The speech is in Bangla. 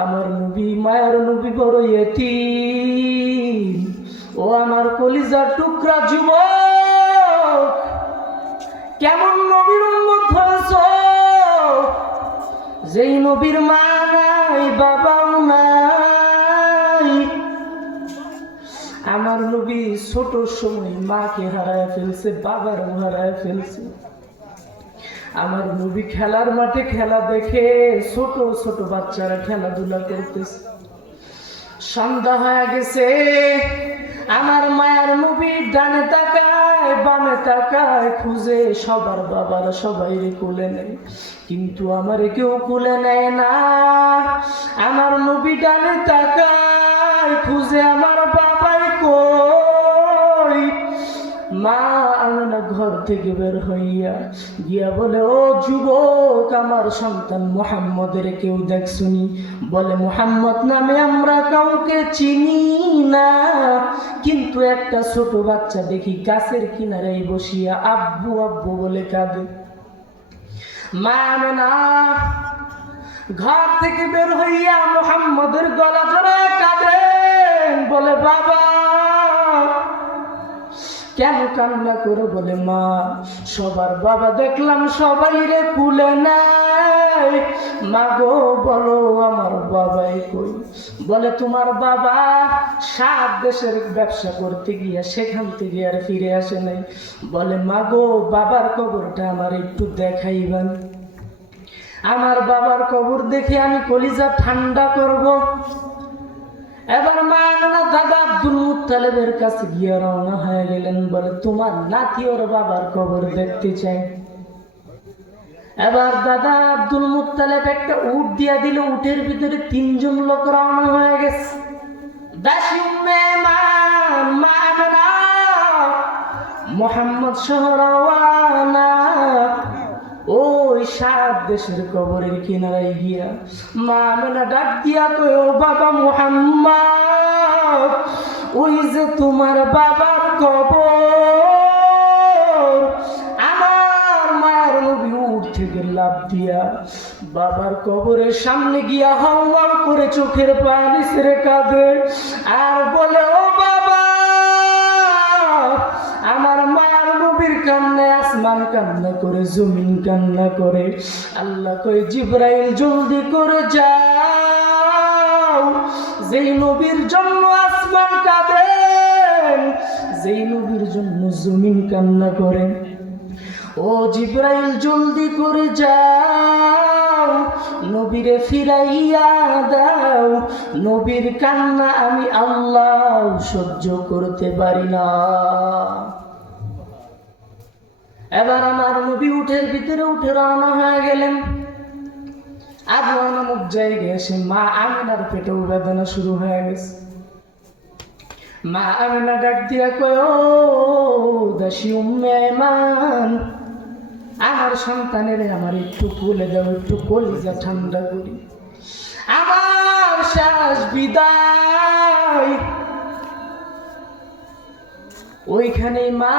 আমার নবী মায়ার নবী বড় ইয়তীম। ও আমার কলিজার টুকরা যুবক, কেমন নবীর উম্মত হয়েছো যেই নবীর মা নাই বাবাও নাই। আমার নবী ছোট সময় মাকে হারায় ফেলছে, বাবারও হারায় ফেলছে। আমার নবী খেলার মাঠে খেলা দেখে ছোট ছোট বাচ্চারা খেলাধুলা করতেছে। সন্ধ্যা হয়ে গেছে, আমার মায়ার নবী ডানে তাকায় বামে তাকায়, খুঁজে সবার বাবার সবাই কোলে নেয়, কিন্তু আমারে কেউ কোলে নেয় না। আমার নবী ডানে তাকায় খুঁজে, আমার বাবাই কই। মা আমেনা ঘর থেকে বের হইয়া গিয়া বলে, ও যুবক, আমার সন্তান মুহাম্মদের কেউ দেখছুনি? বলে, মুহাম্মদ নামে আমরা কাউকে চিনি না, কিন্তু একটা ছোট বাচ্চা দেখি গাছের কিনারে বসিয়া আব্বু আব্বু বলে কাঁদে। মা আমেনা ঘর থেকে বের হইয়া মুহাম্মদের গলা জড়ায় কাঁদেন, বলে, বাবা কেন কান্না করে? বলে, মা সবার বাবা দেখলাম সবাই রে কুলে নাই, মা গো বলো আমার বাবাই কই? বলে, তোমার বাবা 7 দেশের ব্যবসা করতে গিয়া সেখান থেকে আর ফিরে আসে নাই। বলে, মা গো বাবার কবরটা আমার একটু দেখাইবেন, আমার বাবার কবর দেখে আমি কলিজা ঠান্ডা করব। এবার মা আমেনা দাদা আব্দুল মুত্তালিবের কাছে গিয়ে রওনা হয়ে গেলেন। বলে, তোমার নাতি ওর বাবার কবর দেখতে চাই। এবার দাদা আব্দুল মুত্তালিব একটা উট দিয়া দিল, উটের ভিতরে 3 জন লোক রওনা হয়ে গেছে। দাসী উম্মে মান মা আমেনা মুহাম্মদ সহ রওয়ানা। ওই 7 দেশের কবরের কিনারায় গিয়া মা আমেনা ডাক দিয়া কয়, ও বাবা মুহাম্মদ, ওই যে তোমার বাবার কবর। আমার মায়ের নবী উঠ থেকে লাফ দিয়া বাবার কবরের সামনে গিয়া হাওয়া করে চোখের পানি ছেড়ে কাঁদে আর বলে, ও বাবা, আমার মায়ের নবীর কান্নায় আসমান কান্না করে, জমিন কান্না করে। আল্লাহ কই, জিবরাইল জলদি করে যাও, যেই নবীর জন্য আসমান কাঁদে, যেই নবীর জন্য জমিন কান্না করে, ও জিবরাইল জলদি করে যাও, নবীরে ফিরাইয়া দাও, নবীর কান্না আমি আল্লাহ সহ্য করতে পারি না। এবার আমার নবী উঠের ভিতরে উঠে রওনা হয়ে গেলেন। আবওয়া নামক জায়গায় এসে মা আমেনার পেটেও বেদনা শুরু হয়ে গেছে। মা আমেনা ডাক দিয়া কয়, ও দাসী উম্মে আইমান, আমার সন্তানের আমার একটু কোলে দাও, একটু কলিজা ঠান্ডা করি, আমার শেষ বিদায়। ওইখানে মা